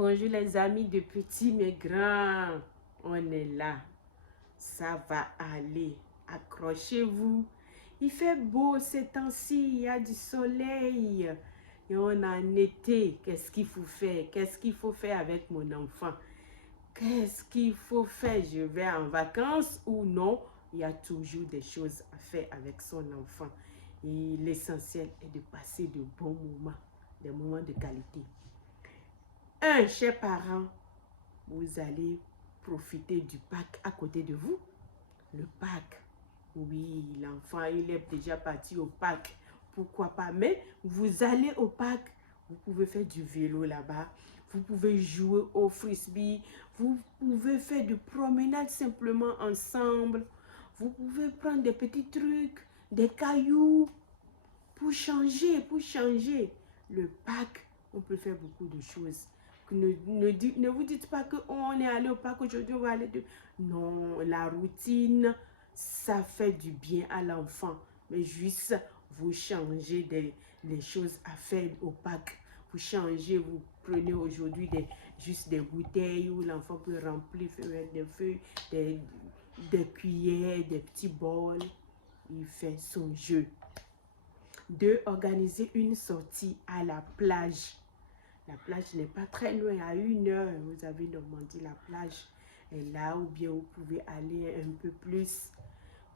bonjour les amis de petits mais grands. On est là. Ça va aller. Accrochez-vous. Il fait beau ces temps-ci. Il y a du soleil. Et on est en été. Qu'est-ce qu'il faut faire? Qu'est-ce qu'il faut faire avec mon enfant? Qu'est-ce qu'il faut faire? Je vais en vacances ou non? Il y a toujours des choses à faire avec son enfant. Et l'essentiel est de passer de bons moments. Des moments de qualité. Chers parents, vous allez profiter du parc à côté de vous. Le parc, oui, l'enfant, il est déjà parti au parc. Pourquoi pas? Mais vous allez au parc, vous pouvez faire du vélo là-bas. Vous pouvez jouer au frisbee. Vous pouvez faire de promenades simplement ensemble. Vous pouvez prendre des petits trucs, des cailloux pour changer, Le parc, on peut faire beaucoup de choses. Ne vous dites pas qu'on est allé au parc aujourd'hui, on va aller de... Non, la routine, ça fait du bien à l'enfant. Mais juste, vous changez les choses à faire au parc. Vous changez, vous prenez aujourd'hui juste des bouteilles où l'enfant peut remplir avec des feuilles, des cuillères, des petits bols. Il fait son jeu. 2. Organiser une sortie à la plage. La plage n'est pas très loin, à 1 heure. Vous avez Normandie, la plage est là, ou bien vous pouvez aller un peu plus.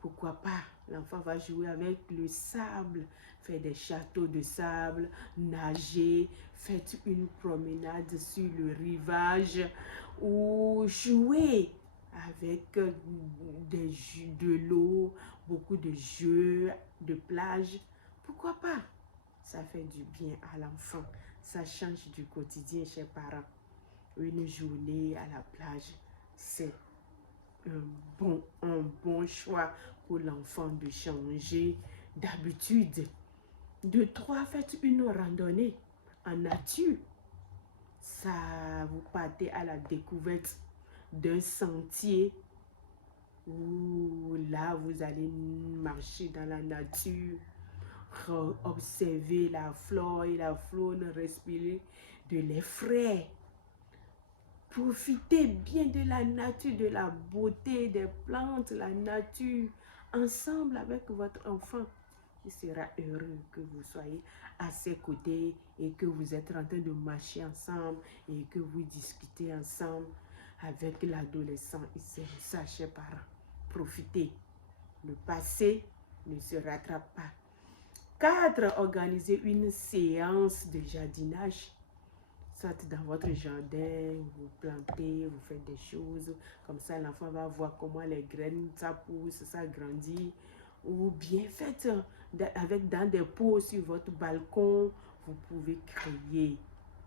Pourquoi pas? L'enfant va jouer avec le sable, faire des châteaux de sable, nager, faites une promenade sur le rivage ou jouer avec de l'eau, beaucoup de jeux de plage. Pourquoi pas? Ça fait du bien à l'enfant. Ça change du quotidien, chers parents. Une journée à la plage, c'est un bon choix pour l'enfant de changer d'habitude. 2, 3, faites une randonnée en nature. Ça, vous partez à la découverte d'un sentier où là, vous allez marcher dans la nature, observer la flore et la faune, respirer de l'air frais. Profitez bien de la nature, de la beauté des plantes, la nature, ensemble avec votre enfant. Il sera heureux que vous soyez à ses côtés et que vous êtes en train de marcher ensemble et que vous discutez ensemble avec l'adolescent. C'est ça, chers parents. Profitez. Le passé ne se rattrape pas. 4. Organisez une séance de jardinage. Soit dans votre jardin, vous plantez, vous faites des choses. Comme ça, l'enfant va voir comment les graines, ça pousse, ça grandit. Ou bien faites dans des pots sur votre balcon, vous pouvez créer.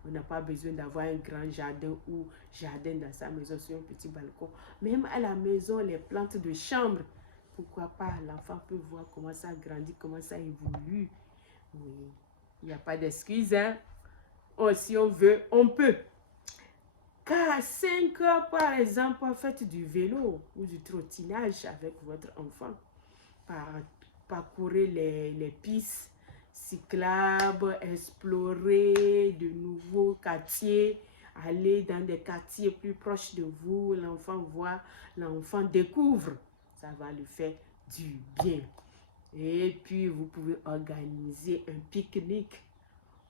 On n'a pas besoin d'avoir un grand jardin ou jardin dans sa maison sur un petit balcon. Même à la maison, les plantes de chambre, pourquoi pas, l'enfant peut voir comment ça grandit, comment ça évolue. Oui, il n'y a pas d'excuse, hein. Oh, si on veut, on peut. Car 5 heures, par exemple, faites du vélo ou du trottinage avec votre enfant. Parcourez les pistes cyclables, explorer de nouveaux quartiers, aller dans des quartiers plus proches de vous. L'enfant voit, l'enfant découvre. Ça va lui faire du bien. Et puis, vous pouvez organiser un pique-nique.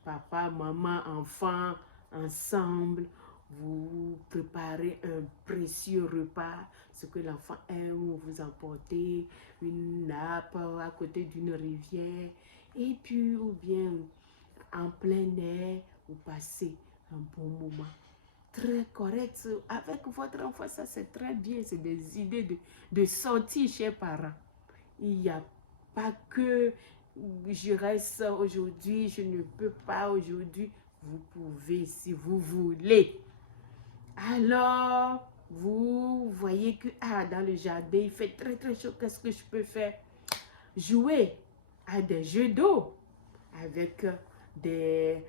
Papa, maman, enfant, ensemble, vous préparez un précieux repas, ce que l'enfant aime, vous emportez une nappe à côté d'une rivière, et puis, ou bien en plein air, vous passez un bon moment. Très correct. Avec votre enfant, ça c'est très bien, c'est des idées de sortie, chers parents. Il n'y a pas que je reste aujourd'hui, je ne peux pas aujourd'hui. Vous pouvez si vous voulez. Alors, vous voyez que dans le jardin, il fait très très chaud. Qu'est-ce que je peux faire? Jouer à des jeux d'eau avec des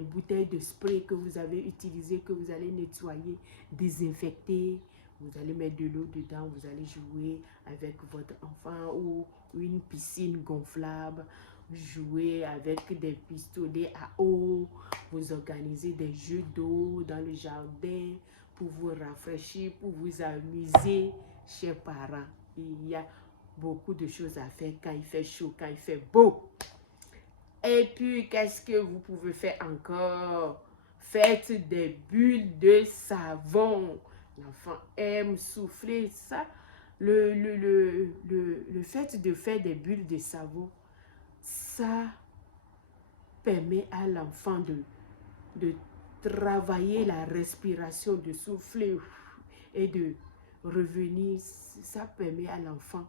bouteilles de spray que vous avez utilisées, que vous allez nettoyer, désinfecter. Vous allez mettre de l'eau dedans, vous allez jouer avec votre enfant ou une piscine gonflable. jouez avec des pistolets à eau, vous organisez des jeux d'eau dans le jardin pour vous rafraîchir, pour vous amuser, chers parents. Il y a beaucoup de choses à faire quand il fait chaud, quand il fait beau. Et puis, qu'est-ce que vous pouvez faire encore? Faites des bulles de savon. L'enfant aime souffler ça. Le fait de faire des bulles de savon, ça permet à l'enfant de travailler la respiration, de souffler et de revenir. Ça permet à l'enfant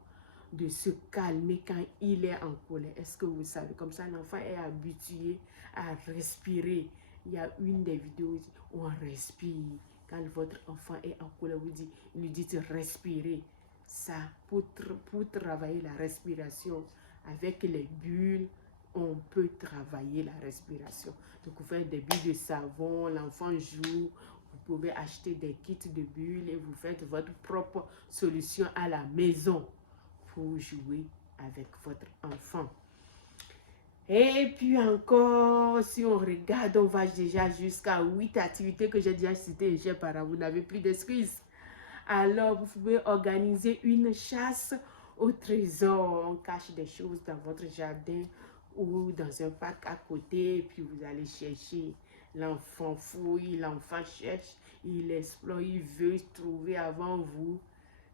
de se calmer quand il est en colère. Est-ce que vous savez? Comme ça, l'enfant est habitué à respirer. Il y a une des vidéos où on respire. Quand votre enfant est en colère, vous lui dites respirer. Ça, pour travailler la respiration avec les bulles, on peut travailler la respiration. Donc, vous faites des bulles de savon, l'enfant joue. Vous pouvez acheter des kits de bulles et vous faites votre propre solution à la maison pour jouer avec votre enfant. Et puis encore, si on regarde, on va déjà jusqu'à 8 activités que j'ai déjà citées, chers parents. Vous n'avez plus d'excuses. Alors, vous pouvez organiser une chasse au trésor. On cache des choses dans votre jardin ou dans un parc à côté, puis vous allez chercher. L'enfant fouille, l'enfant cherche, il explore, il veut trouver avant vous.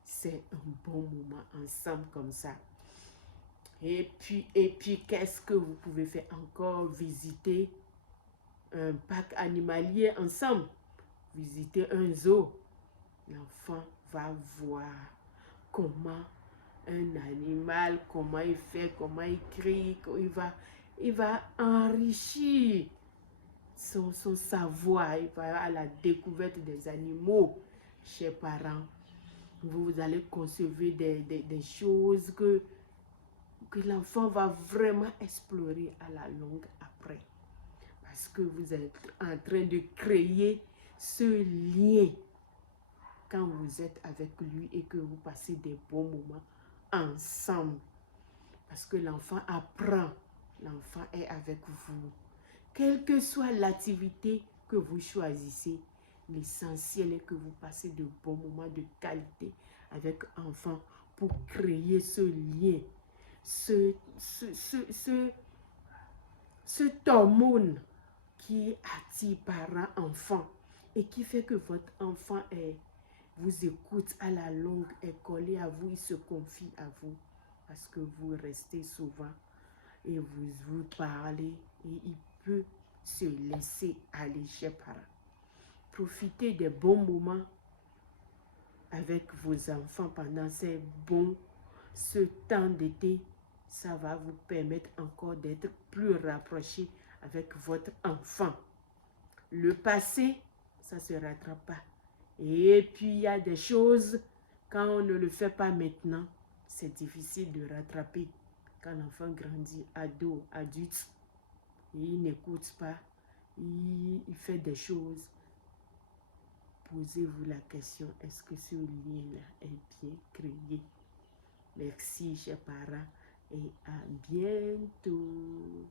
C'est un bon moment ensemble comme ça. Et puis qu'est-ce que vous pouvez faire encore? Visiter un parc animalier ensemble. Visiter un zoo. L'enfant va voir comment un animal, comment il fait, comment il crie, il va enrichir son savoir, il va à la découverte des animaux. Chers parents, vous allez concevoir des choses que l'enfant va vraiment explorer à la longue après. Parce que vous êtes en train de créer ce lien quand vous êtes avec lui et que vous passez des bons moments ensemble. Parce que l'enfant apprend, l'enfant est avec vous. Quelle que soit l'activité que vous choisissez, l'essentiel est que vous passez de bons moments de qualité avec l'enfant pour créer ce lien, cette hormone qui attire parents-enfants et qui fait que votre enfant vous écoute à la longue, est collé à vous, il se confie à vous parce que vous restez souvent et vous parlez et il peut se laisser aller, chers parents. Profitez des bons moments avec vos enfants pendant ce temps d'été. Ça va vous permettre encore d'être plus rapprochés avec votre enfant. Le passé, ça ne se rattrape pas. Et puis, il y a des choses, quand on ne le fait pas maintenant, c'est difficile de rattraper. Quand l'enfant grandit, ado, adulte, et il n'écoute pas, il fait des choses. Posez-vous la question, est-ce que ce lien-là est bien créé? Merci, chers parents, et à bientôt.